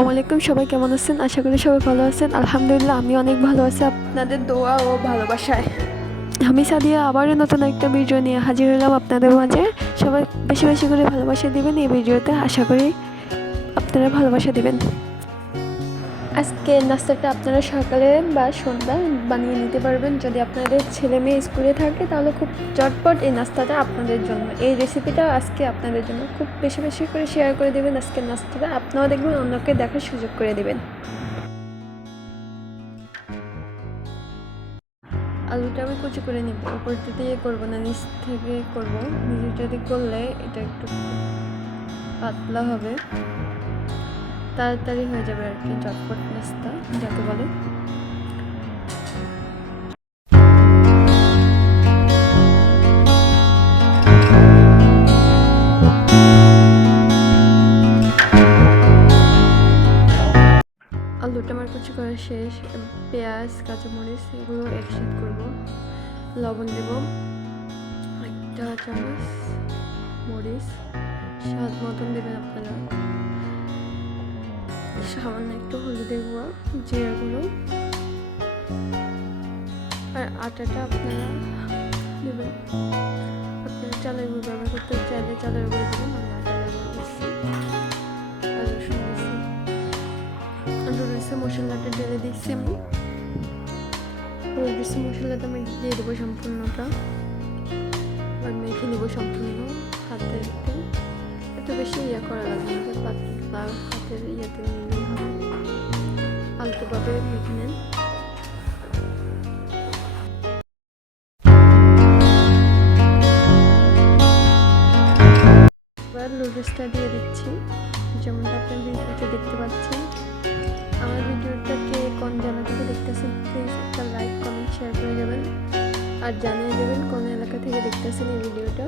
আসসালামু আলাইকুম সবাই কেমন আছেন? আশা করি সবাই ভালো আছেন। আলহামদুলিল্লাহ আমি অনেক ভালো আছি। আপনাদের দোয়া ও ভালোবাসায়। আমি সাদিয়া আবারও নতুন একটা ভিডিও নিয়ে হাজির হলাম আপনাদের মাঝে। সবাই বেশি বেশি করে ভালোবাসা দিবেন এই ভিডিওতে। আশা করি আপনারা ভালোবাসা দিবেন। আজকে নাস্তাটা আপনারা সকালে বা সন্ধ্যা বানিয়ে নিতে পারবেন। যদি আপনাদের ছেলে মেয়ে স্কুলে থাকে, তাহলে খুব চটপট এই নাস্তাটা আপনাদের জন্য। এই রেসিপিটা আজকে আপনাদের জন্য। খুব বেশি বেশি করে শেয়ার করে দেবেন আজকের নাস্তাটা। আপনারা দেখবেন, অন্যকে দেখার সুযোগ করে দেবেন। আলুটা আমি কুচি করে নিব। উপর দিয়ে করব না, নিচ থেকে করব। নিজে যদি করলে এটা একটু পাতলা হবে। তাড়াতাড়ি হয়ে যাবে আর কি চটপট নাস্তা, যাকে বলে। আলুটা আমার কুচি করা শেষ, পেঁয়াজ, কাঁচামরিচ এগুলো একসাথে করব। লবণ দেব, একটা চামচ মরিচ, স্বাদ মতন দেবেন আপনারা। সামান্য একটু হলুদের গুঁড়ো জিরা গুঁড়ো আর আটাটা আপনারা দেবেন। আপনারা চালের গুঁড়ো ব্যবহার করতে চাইলে চালের গুঁড়ো দেবেন আমি আর দিচ্ছি মশলাটা ঢেলে দিচ্ছি আমি। রয়েছে মশলাটা আমি দিয়ে দেবো সম্পূর্ণটা। আর মেখে নেব সম্পূর্ণ হাতে একটু। বেশি ইয়ে করা হাতের ইয়েতে নিলেই হবে আলতোভাবে মেখে নেন। এবার নুডলসটা দিয়ে দিচ্ছি। যেমনটা আপনার ভিডিওতে দেখতে পাচ্ছেন। আমার ভিডিওটা কে কোন জায়গা থেকে দেখতেছেন প্লিজ একটা লাইক কমেন্ট শেয়ার করে দেবেন। আর জানিয়ে দেবেন কোন এলাকা থেকে দেখতেছেন এই ভিডিওটা।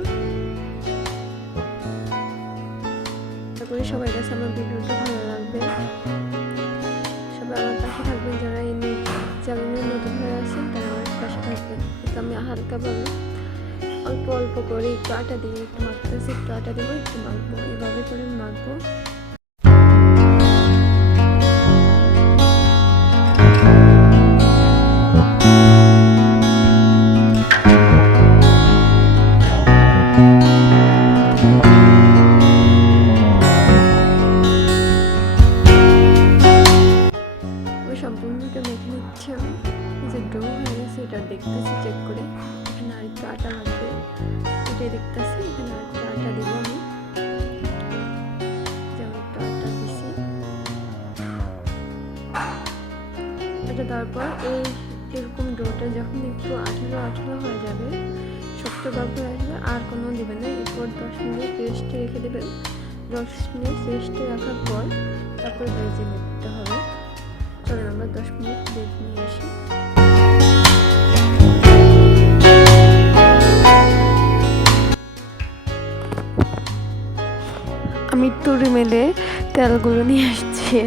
করি। সবাই কাছে আমার ভিডিওটা ভালো লাগবে। সবাই আমার পাশে থাকবেন। যারা এই চ্যানেলে নতুন হয়ে আছেন, তারা আমার পাশে থাকবেন। তো আমি হালকাভাবে অল্প অল্প করে একটু আটা দিয়ে একটু মাখতেছি, একটু আটা দেবো, একটু মাখবো। এভাবে করে মাখবো। এটা তারপর এই এরকম ডোটা যখন একটু আঠালো আঠালো হয়ে যাবে, শক্ত হয়ে আসবে, আর কোনো দেবেন না। এরপর দশ মিনিট রেস্টে রেখে দেবেন। দশ মিনিট রেস্টে রাখার পর তারপর ভেজে নিতে হবে। চলেন আমরা দশ মিনিট ব্রেক নিয়ে আসি। আমি তুড়ি মেলে তেলগুলো নিয়ে আসছি।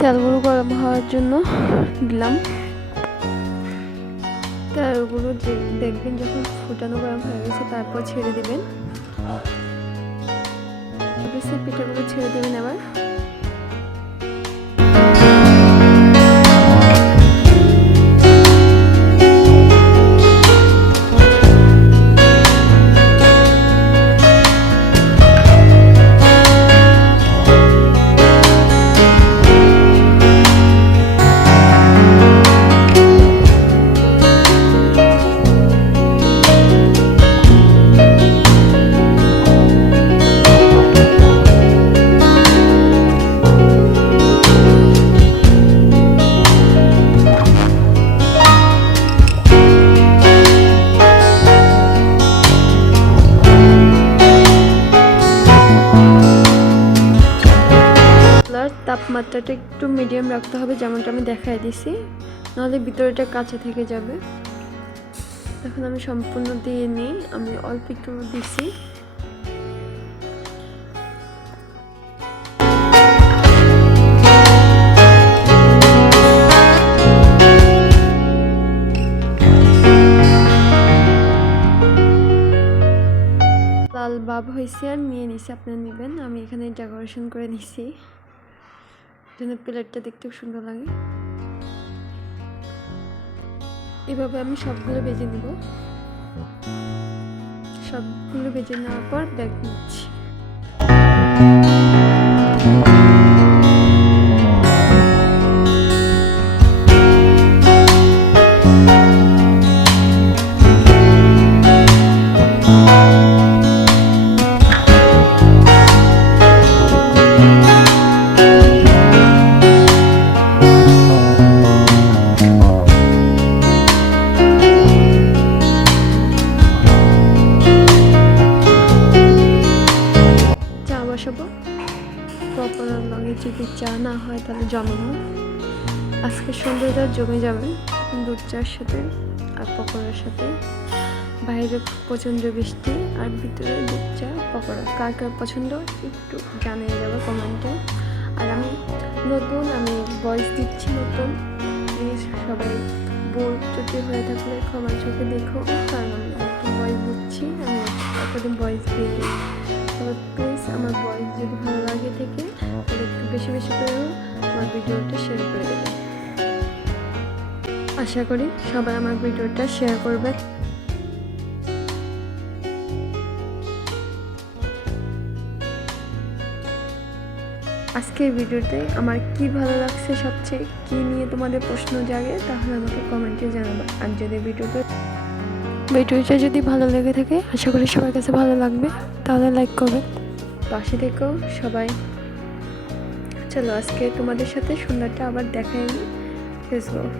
তেলগুলো গরম হওয়ার জন্য দিলাম। তেলগুলো দেখবেন যখন ফুটানো গরম হয়ে গেছে, তারপর ছেড়ে দিবেন। পিঠাগুলো ছেড়ে দেবেন আবার। তাপমাত্রাটা একটু মিডিয়াম রাখতে হবে, যেমনটা আমি দেখাই দিছি। নাহলে ভিতরেটা কাঁচা থেকে যাবে। এখন আমি সম্পূর্ণ দিয়ে নিই। আমি অল্প একটু দিছি। লাল ভাব হয়েছে আর নিয়ে নিছি, আপনারা নেবেন। আমি এখানে ডেকোরেশন করে নিছি। যেন প্লেটটা দেখতে সুন্দর লাগে। এভাবে আমি সবগুলো বেজে নেব। সবগুলো বেজে নেওয়ার পর ব্যাগ নিচ্ছি। লগে যদি চা না হয় তাহলে জমে না আজকে সন্ধ্যাটা জমে যাবে দুধ চার সাথে আর পকোড়ার সাথে। বাইরে প্রচণ্ড বৃষ্টি আর ভিতরে দুধ চা পকোড়া। কার কার পছন্দ একটু জানিয়ে যাবে কমেন্টে। আর আমি নতুন, আমি ভয়েস দিচ্ছি নতুন। প্লিজ সবাই বোর যদি হয়ে থাকলে ক্ষমা চোখে দেখো। কারণ আমি ভয়েস দিচ্ছি, আমি এতদিন ভয়েস ভিডিওটা শেয়ার করে দেবে। আশা করি সবাই আমার ভিডিওটা শেয়ার করবে। আজকের ভিডিওতে আমার কি ভালো লাগছে, সবচেয়ে কি নিয়ে তোমাদের প্রশ্ন জাগে, তাহলে আমাকে কমেন্টে জানাবে। আর যদি ভিডিওটা ভিডিওটা যদি ভালো লেগে থাকে, আশা করি সবার কাছে ভালো লাগবে, তাহলে লাইক করবে। পাশে থেকেও সবাই চলো আজকে তোমাদের সাথে সুন্দরটা আবার দেখাই ফেসবুক